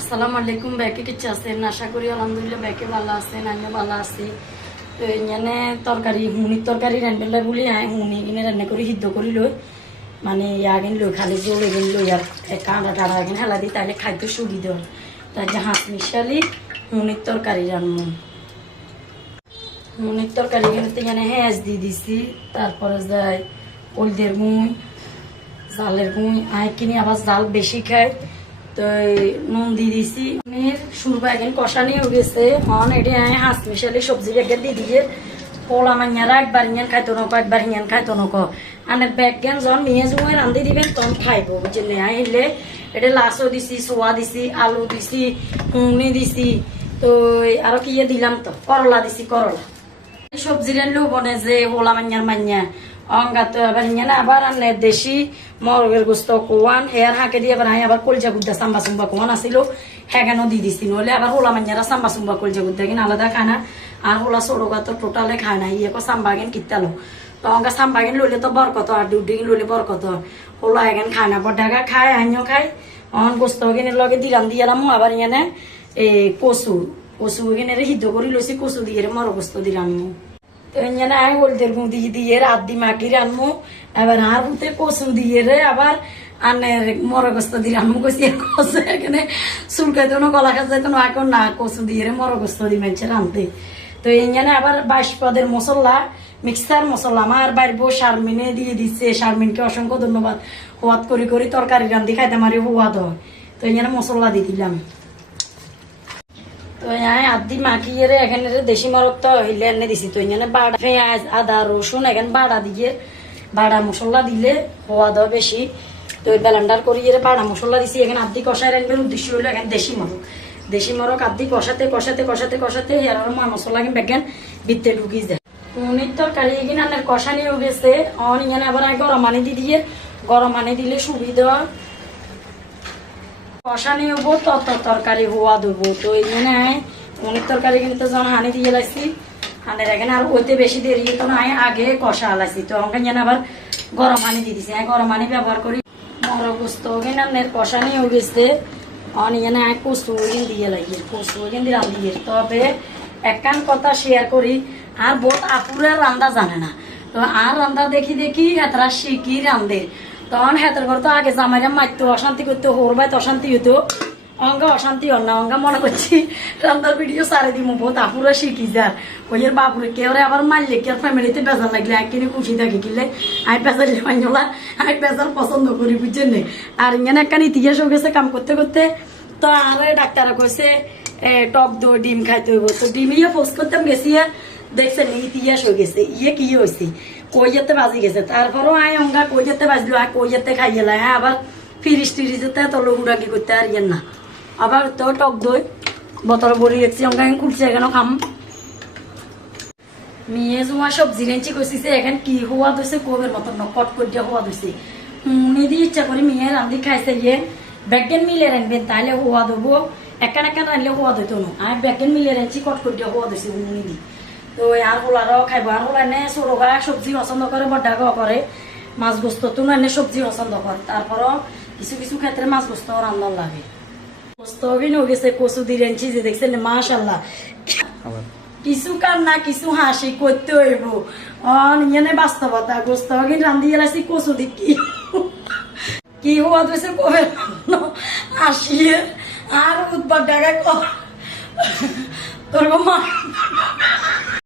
আসসালামু আলাইকুম, ব্যাকে কিছু আছেন? আশা করি আলহামদুলিল্লাহ ব্যাকে ভালো আছেন, আমিও ভালো আছি। তো এখানে তরকারি হুনির তরকারি রান্না বলি আয় হুনি কিনে রান্না করে সিদ্ধ করি লই। মানে ইয়াগিন লই, খালি জোর এগিন লই, আর কাঁটা টাড়া এগিন হেলা দিই তাহলে খাইতে সুবিধা হয় তাই যে হাঁস মিশালি হুনির তরকারি রান্না। হুনির তরকারি কিন্তু এখানে হ্যাঁস দিয়ে দিছি, তারপরে যায় ওলদের গুঁই জালের গুঁই আয় কিনে আবার জাল বেশি খায়। তো নুন দিছি। সুরবা এখন কষানি হয়ে গেছে হন, এটি হাঁস মিশালি সবজি ব্যাগে দিয়ে দিয়ে পোলা মাইয়ারা একবার ইঞ্জান খাইতো নকো, একবার ইঞ্জান খাইতো নকো। আনের ব্যাগ জ্ঞান যখন নিয়ে জুয়ে রান্ধি দিবেন, তখন খাইবো বুঝলি আয় এলে এটা লাচও দিছি, সোয়া দিছি, আলু দিছি, হুমনি দিছি। তো আরও কি দিলাম তো? করলা দিছি, করলা। সবজি রান্নাও বনে যে হোলা মান্যার মান্যা অঙ্গা তো আবার না আবার দেশি মরগের গোস্ত কোয়ান হেয়ার হাঁকে দিয়ে আবার আবার কলজা গুদ্দা সাম্বা সুম্বা কোয়ান আসিল। হ্যাঁ দি দিছি নহলে আবার হোলা মান্যারা সাম্বা সুম্বা কলজা গুদ্দা কিনা আলাদা খায় না আর হোলা সড়কা তো টোটালে খায় ইয়ে কো সাম্বা গেন কিতালো তো অঙ্গা সাম্বা গেন লইলে তো বরকত, আর হোলা এগেন খায় না বড্ডাগা খায়, আইনও খায়। অন গোস্ত গেনের লগে দিলাম দিয়ালাম আবার ইয়ানে এই কচু। কচু এখানে সিদ্ধ করে লইছি, কচু দিয়ে মর গোস্ত দিলাম। তো হলদের গুঁ দিয়ে রাত এবার আর দিয়ে রে আবার আনের মরগস্ত দিয়ে না গলা না না দিয়ে রে মরগস্ত দি রানতে তো আবার বাইশ মশলা মিক্সার মশলা আমার বাইরবো শারমিনে দিয়ে দিচ্ছে শারমিনকে অসংখ্য ধন্যবাদ হোয়াদ করি করি তরকারি রান্ধি খাইতে মারি হোয়াদ হয় তো এখানে মশলা দিয়ে দিলাম তো রে এখানে দেশি তো হইলে এনে দিছি তো আদা রসুন বাড়া দিয়ে দিলে বেশি তো বাড়া দিছি উদ্দেশ্য এখানে কষাতে কষাতে কষাতে কষাতে মা তরকারি কষানি গেছে আবার গরম পানি দিয়ে গরম পানি দিলে সুবিধা হয় কষানি হব, তত তরকারি হওয়া দেবো তো এখানে অনেক তরকারি কিন্তু যখন হানি দিয়ে লাইছি হানের এখানে আর ওইতে বেশি দেরি তো না আগে কষা লাইছি। তো আমাকে যেন আবার গরম হানি দিয়ে দিছি। গরম হানি ব্যবহার করি। মর গোস্ত ওখানে আপনার কষানি হয়ে গেছে অনিয়ানে আয়, কচু ওইখান দিয়ে লাগিয়ে কচু ওইখান দিয়ে রান্ধিয়ে তবে একখান কথা শেয়ার করি, আর বহুত আপুরের রান্দা জানে না। তো আর রান্দা দেখি দেখি এতরা শিখি রান্ধে তখন হেতের ঘর তো আগে জামাইরা মারতো অশান্তি করতো হোর বাইতে অশান্তি হতো অঙ্গ অশান্তি অন্য অঙ্গ মনে করছি, রান্নার ভিডিও সারে দিব বহু আপুরা শিখি যার ওই এর বাপুরে কে ওরা আবার মারলে? কে ফ্যামিলিতে বেজার লাগলে? আর কিনে খুশি থাকে কিনলে? আমি বেজার মাইনলা আমি বেজার পছন্দ করি, বুঝছেন নে? আর ইങ്ങനെ একখান ইতিহাস হয়ে গেছে কাম করতে করতে, তো আর ডাক্তার কইছে টক দই, ডিম খাইতে হইব। তো ডিমিয়ে ফোস করতাম গেছি দেখছেন ইতিহাস হয়ে গেছে ইয়ে কি হয়েছে কইয়াতে বাজি গেছে? তারপরও আয় অঙ্গা কইয়াতে বাজলো? আর কইয়াতে খাইয়ে লাই আবার ফিরিস টিরিসতে তো লগুড়াকি করতে আর না। আবার তো টক দই, বোতল ভরি রেখছি অঙ্গা খুলছে এখানে খাম। মেয়ে জমা সবজি রেঞ্চি কইছে এখন কি হওয়া দইছে কোবের মতন ন, কট করিয়া হওয়া দইছে মুনি দি ইচ্ছা করি মেয়ে রান্ধি খাইছে ইয়ে ব্যাগেন মিলে রানবেন তাহলে হওয়া দেবো একান একান রানলে হওয়া দিত না। আমি ব্যাগেন মিলে রেঞ্চি কট করিয়া হওয়া দইছে মুনি দি। তো আর হোলারও খাইব। আর হোলা এনে সরগা সবজি পছন্দ করে বড্ডা গাও করে মাছ গোস্ত তো এনে সবজি পছন্দ করে তারপরও কিছু কিছু ক্ষেত্রে মাছ গোস্ত রান্নার লাগে। গোস্ত হয়ে গেছে কচু দি রেঞ্চি যে দেখছেন? মাশাল্লাহ কিছু কার না কিছু হাসি করতে হইব। অন বাস্তবতা গোস্ত কিন্তু রান্ধি গেলাছি কচু দি কি? কি হওয়া দিয়েছে কবে আসিয়ে আর উৎপাদ ডাকায় ক তোর মা